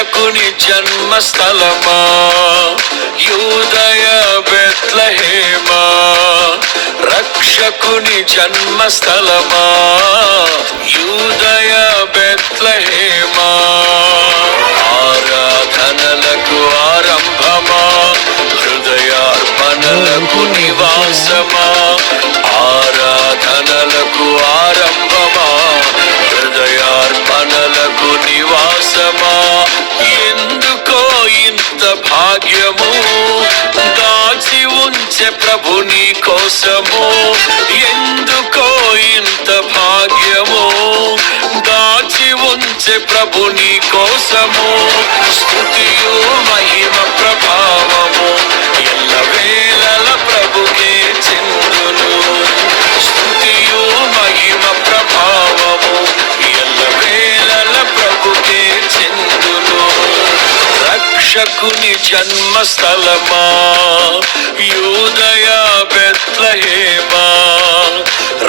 రక్షకుని జన్మస్థలమా? యూదయ బెత్లహేమా? రక్షకుని జన్మస్థలమా? యూదయ బెత్లహేమా? ప్రభు నీ కోసము. స్థుతియు మహిమ ప్రభావము. ఎల్ల వేళల ప్రభుకే చెందును. స్థుతియు మహిమ ప్రభావము. ఎల్ల వేళల ప్రభుకే చెందును. రక్షకుని జన్మస్థలమా? యూదయ బెత్లహేమా?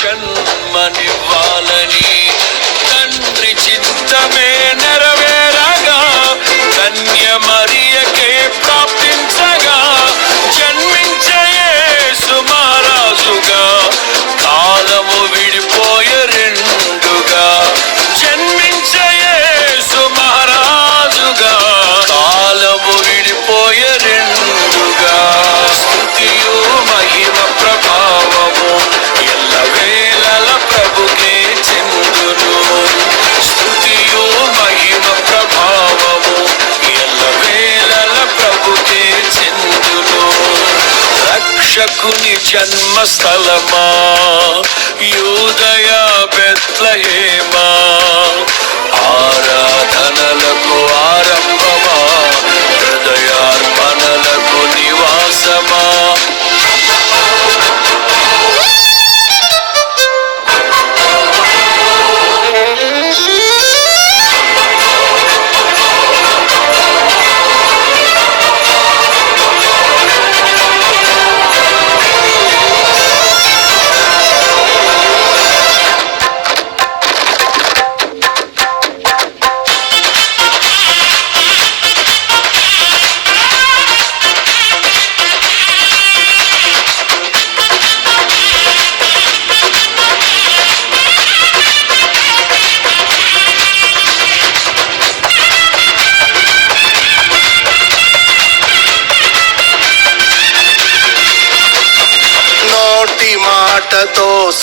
ప్రభువుకు జన్మనివ్వాలని రక్షకుని జన్మస్థలమా? యూదయా బెత్లహేమా?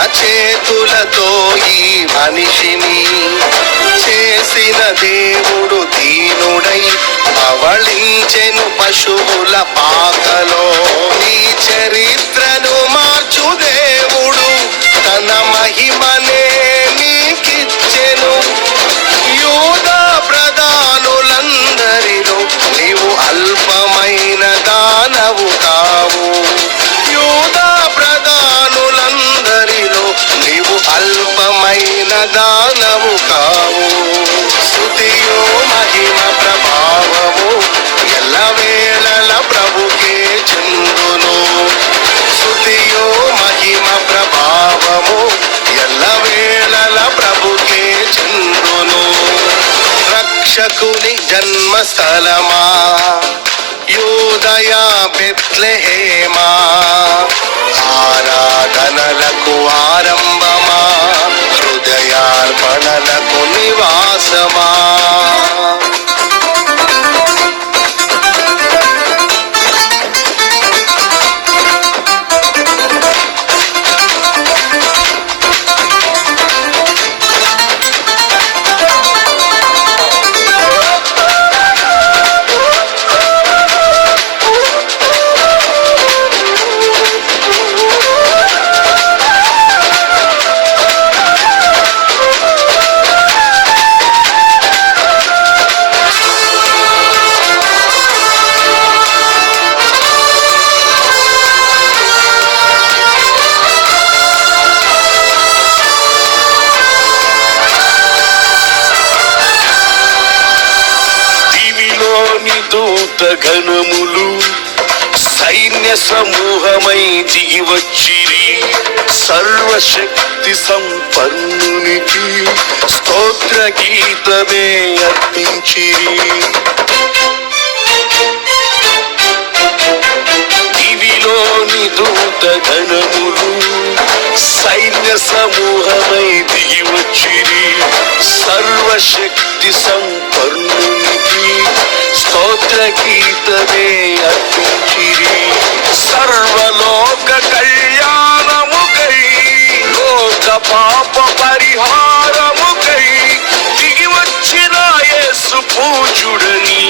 తన చేతులతో ఈ మనిషిని చేసిన దేవుడు దీనుడై అవళించెను పశువుల పాకలో. నీ చరిత్రను మార్చు దేవుడు తన మహిమ రక్షకుని జన్మస్థలమా? యోదయా బెత్లెహేమా? ఆరాధనలకు ఆరంభమా? ఘనములు సైన్య సమూహమై దిగివచ్చిరి సర్వశక్తి సంపన్నునికి స్తోత్ర గీతమే అర్పించిరి. దివిలోని దూత ఘనములు సైన్య సమూహమై దిగివచ్చిరి సర్వశక్తి సంపన్ను గీతమే అర్పించిరి. సర్వలోక కళ్యాణముకై లోక పాప పరిహారముకై దిగి వచ్చిన యేసు పూజుడని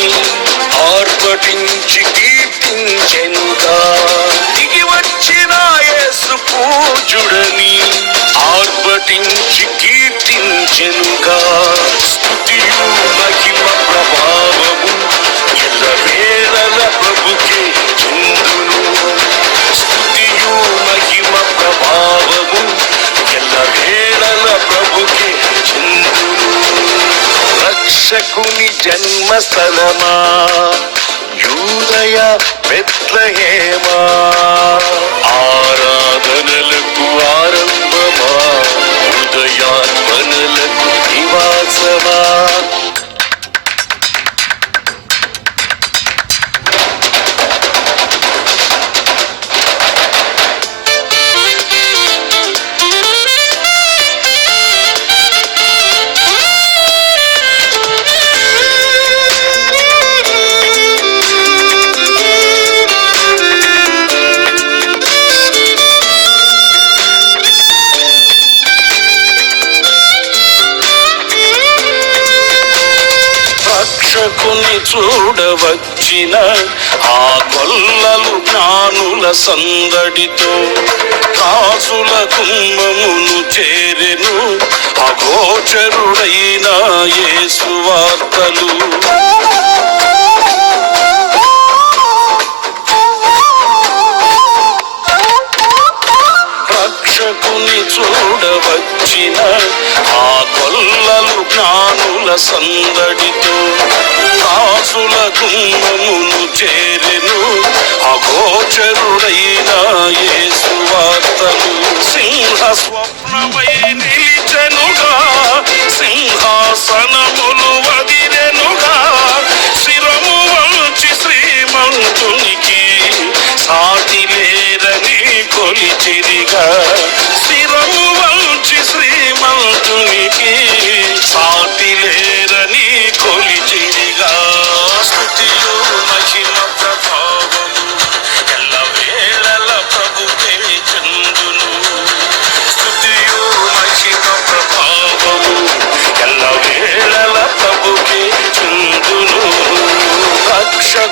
ఆర్పటించి కీర్తించెనుగా. దిగి వచ్చిన రక్షకుని జన్మస్థలమా? యూదయ బెత్లహేమా? ఆరాధనలకు ఆరంభమా? ఉదయాత్మనలకు నివాసమా? రక్షకుని చూడవచ్చిన ఆ కొల్లలు జ్ఞానుల సందడితో రాజుల కుంభమును చేరెను అగోచరుడైన యేసు వార్తలు. రక్షకుని చూడవచ్చిన ఆ కొల్లలు జ్ఞానుల సంద అగోచరుడైన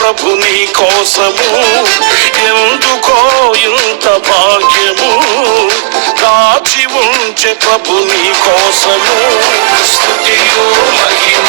ప్రభు నీ కోసము. ఎందుకో ఇంత భాగ్యము. కాచి ప్రభు నీ కోసము. స్థుతియో మహిమ